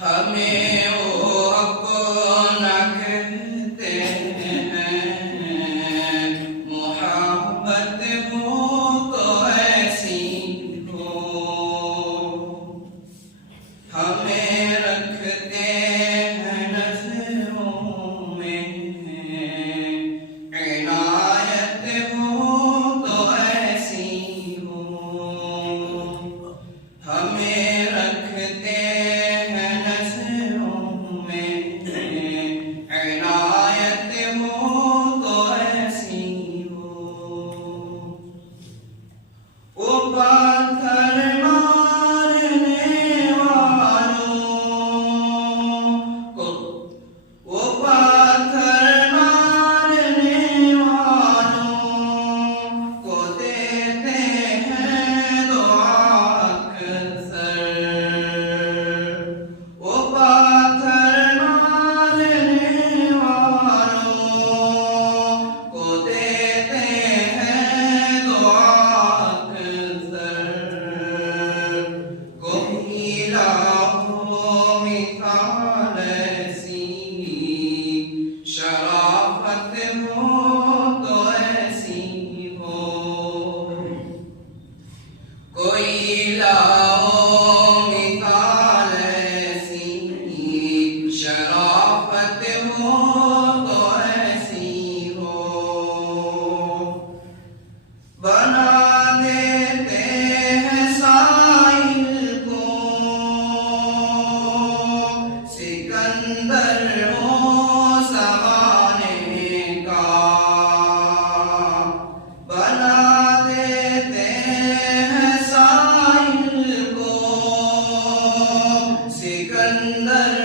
हमें वो अपना कहते हैं, मोहब्बत हो तो ऐसी हो। हमें रखते हैं नज़रों में, इनायत हो तो ऐसी हो। हमें रखते हैं नज़रों में, इनायत हो तो ऐसी हो। वो पाथर मारने वालों को, वो पाथर मारने वालों को देते हैं दुआ अक्सर। वो पाथर मारने वालों को देते हैं दुआ अक्सर। कोई लाखों मिसाल ऐसी, शराफत हो तो ऐसी हो। कोई लाओ मिसाल ऐसी, शराफत हो तो ऐसी हो। बना देते हैं साहिल को सिकंदर हो ज़माने का। बना देते हैं साहिल को सिकंदर